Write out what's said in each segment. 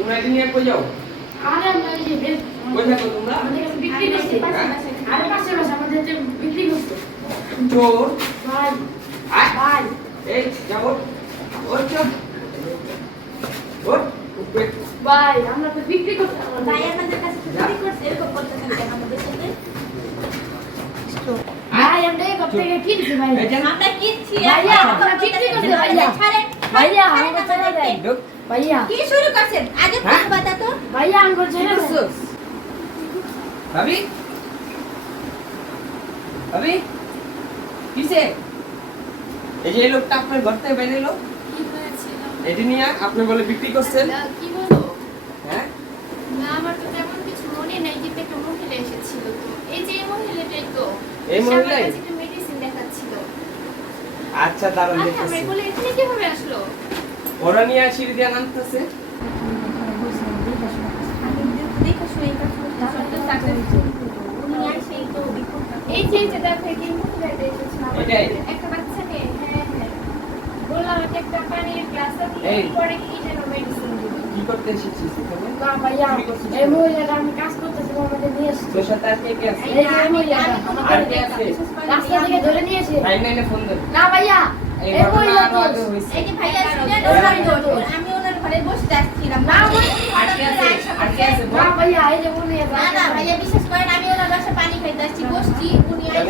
তোমরা এটা নিয়ে কই যাও? আরে আমরা এই যে বেশ- কই থাকো তোমরা? আমাদের কাছে বিক্রি করছে আরে পাশে বসে আমাদের যে বিক্রি করছে। চোর ভাই আয়। ভাই। এই যাও ওর চোর ওর উপরে ভাই আমরা তো বিক্রি করতে ভাই আমাদের কাছে তো চুরি করছে এরকম করতেছেন কেন আমাদের সাথে? ভাই আমরা এই কপ থেকে কিনছি ভাই। আমরা কিনছি ভাইয়া, আর আপনারা বিক্রি করছেন, ভাইয়া। ছাড়েন ভাইয়া, ছাড়েন আমাকে ভাইয়া কি শুরু করছেন আগে হ্যাঁ? কথা তো ভাইয়া আঙ্গুল ছেড়ে। করছস ভাবি ভাবি কিসে এই যে লোকটা আপনার ঘর থেকে বের এলো এটি নিয়ে আপনি বলে বিক্রি করছেন কি বলো? হ্যাঁ না, আমার তো তেমন কিছু মনে নাই, কিন্তু একটা মহিলা এসেছিল তো। এই যে এই মহিলাটাই তো। এই? কাছে একটা দেখাচ্ছিল। আচ্ছা দাঁড়ান আচ্ছা, দেখতেছি আমরা বলে এখানে কীভাবে আসলো? ওরা নিয়ে দিয়ে নামতেছে। এই যে। একটা বাচ্চা হ্যাঁ, হ্যাঁ। বললাম, একটা একটা পানির glass আছে, পরে কি যেন। কি করতে এসেছিস এখানে? না ভাইয়া এই মহিলাটা আমি কাজ করতেছি আমাদের নিয়ে এসেছি তোর সাথে আর কে কে আছে? এই মহিলাটা আর আছে? রাস্তা থেকে ধরে নিয়েছে নাইন নাইনে ফোন দেন না ভাইয়া এই ঘটনা আরও আগে হয়েছে। এই যে ভাইয়া তো। ঘরে- আমি ওনার ঘরে বসে আসছিলাম না, মানে ভাই, আর কে আছে আর আছে না ভাইয়া এই যে মহিলা না না ভাইয়া বিশ্বাস করেন আমি ওনার বাসায় পানি খাইতে আসছি বসছি উনি এই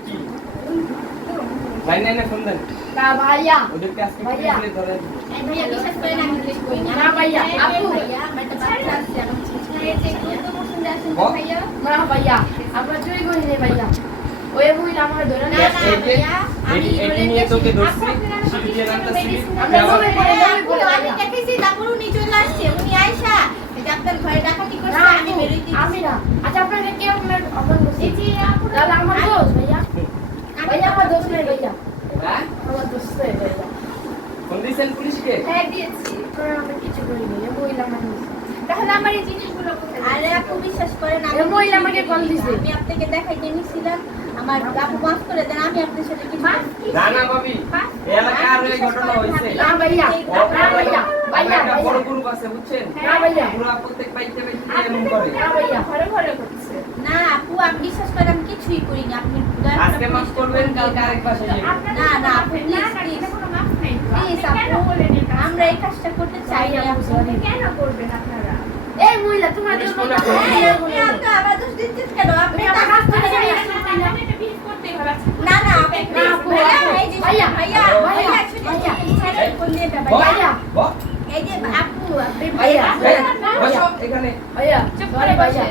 কি নাইন নাইনে ফোন দেন। না ভাইয়া। ওদেরকে আজকে ভাইয়া। ধরে ভাইয়া বিশ্বাস করেন আমি কিছু করি না। না ভাইয়া, আপু। ভাইয়া আমার একটা বাচ্চা আছে আমার এই যে গুরুত্বপূর্ণ আসেন তো ভাইয়া। না ভাইয়া আমরা চুরি করি নাই ভাইয়া। ওই মহিলা আমাকে ধরে না, না, ভাইয়া, আমি এটি- নিয়ে তোকে। ধরছি। সিঁড়ি দিয়ে নামতেছি আমরা আবার- আমি দেখেছি তারপর উনি চলে আসছে উনি আইসা আপনার ঘরে ডাকাতি করছে? আমি আপু, আমি না। আচ্ছা আপনাকে কে আপনার আপনার এই যে আপুরা- তাহলে আমার দোষ ভাইয়া। ভাইয়া আমার দোষ নেই ভাইয়া। হ্যাঁ? আমার দোষ নেই ভাইয়া। ফোন দিয়েছেন পুলিশকে? হ্যাঁ, দিয়েছি। আমরা কিছু করি নাই এই মানুষ। তাহলে আমার এই জিনিসগুলো কোথায়? আরে আপু বিশ্বাস করেন আমি মহিলা আমাকে কল না। দিছে। আমি আপনাকে দেখাইতে নিছিলাম আমার আপু মাফ করে দেন আমি আপনার সাথে কিছু? না না ভাবি এই ঘটনা হয়েছে। না ভাইয়া। না ভাইয়া। ভাইয়া একটা বড় গ্রুপ আছে বুঝছেন? না ভাইয়া। পুরো প্রত্যেক বাইতে বাইতে এমন করে। না ভাইয়া। ঘরে ঘরে করছে। না আপু আমি বিশ্বাস করেন আমি কিছুই করি না আপনি আজকে মাফ করবেন কালকে আরেক পাশে যাবেন না, না, আপনি এই কাজটা? আমরা এই কাজটা করতে চাই না কেন করবেন আপনারা? এই মহিলা তোমার পুলিশ জন্য ফোনে এটা ফোন হয়, এই, এই আপনি মহিলা। আমাকে আবার দোষ দিচ্ছেন কেন? আপনি আমি আমার কাজ করে আরে, যাই। আরে, আরে, আরে, এটা বিয়ে করতেই হবে। আচ্ছা, না, না, আপনি না, please, আপু, ভাইয়া, আপু, এই যে ভাইয়া, ভাইয়া, ভাইয়া, ভাইয়া, শুনুন, ভাইয়া। এই ছেলের ফোন দিয়ে দেন, বল, ভাইয়া। ভাইয়া। বল, এই যে আপু, আপনি ভাইয়া। এই, না, বসো এখানে ভাইয়া চুপ sorry করে ভাইয়া বসে।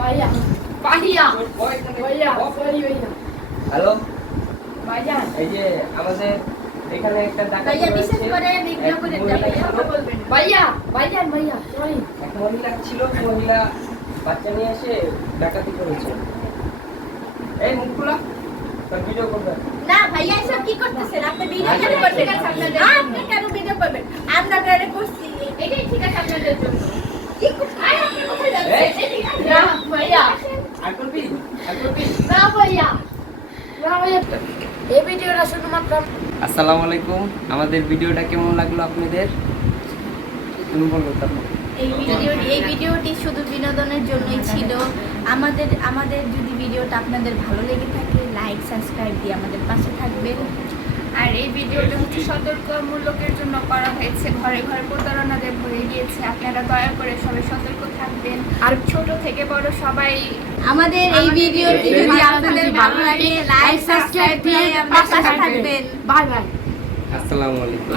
ভাইয়া ভাইয়া তোর বয় এখানে ভাইয়া বস। sorry ভাইয়া হ্যালো ভাইয়া এই যে আমাদের এখানে একটা ডাকাতি ভাইয়া, বিশেষ করে বিঘ্ন করে ভাইয়া। ছিল, বলবেন না। ভাইয়া ভাইয়া ভাইয়া এক মহিলা ছিল মহিলা বাচ্চা নিয়ে এসে ডাকাতি করেছে এই মুখ ভিডিও করবে না ভাইয়া এসব কি করতেছেন আপনি ভিডিও কেন করবেন ঠিক আছে, আপনাদের না, জন্য। আপনি কেন ভিডিও করবেন আমরা গ্রাডে করছি এটাই ঠিক আছে আপনাদের জন্য। কি করছেন? আপনি কোথায় যাচ্ছেন? এই, এটাই ঠিক আছে। না ভাইয়া আর করবি আর করবি না ভাইয়া না ভাইয়া এই ভিডিওটা শুধুমাত্র আসসালামু আলাইকুম। আমাদের ভিডিওটা কেমন লাগল আপনাদের? তুমি বলো এই ভিডিওটি এই ভিডিওটি শুধু বিনোদনের জন্যই ছিল। আমাদের আমাদের যদি ভিডিওটা আপনাদের ভালো লেগে থাকে লাইক সাবস্ক্রাইব দিয়ে আমাদের পাশে থাকবেন। আর এই ভিডিওটা হচ্ছে সতর্কমূলকের জন্য করা হয়েছে। ঘরে ঘরে প্রতারণাদের হয়ে গিয়েছে। আপনারা দয়া করে সবাই সতর্ক থাকবেন। আর ছোট থেকে বড় সবাই আমাদের এই ভিডিওটি যদি আপনাদের ভালো লাগে লাইক সাবস্ক্রাইব দিয়ে পাশে থাকবেন। Bye bye. আসসালামু আলাইকুম।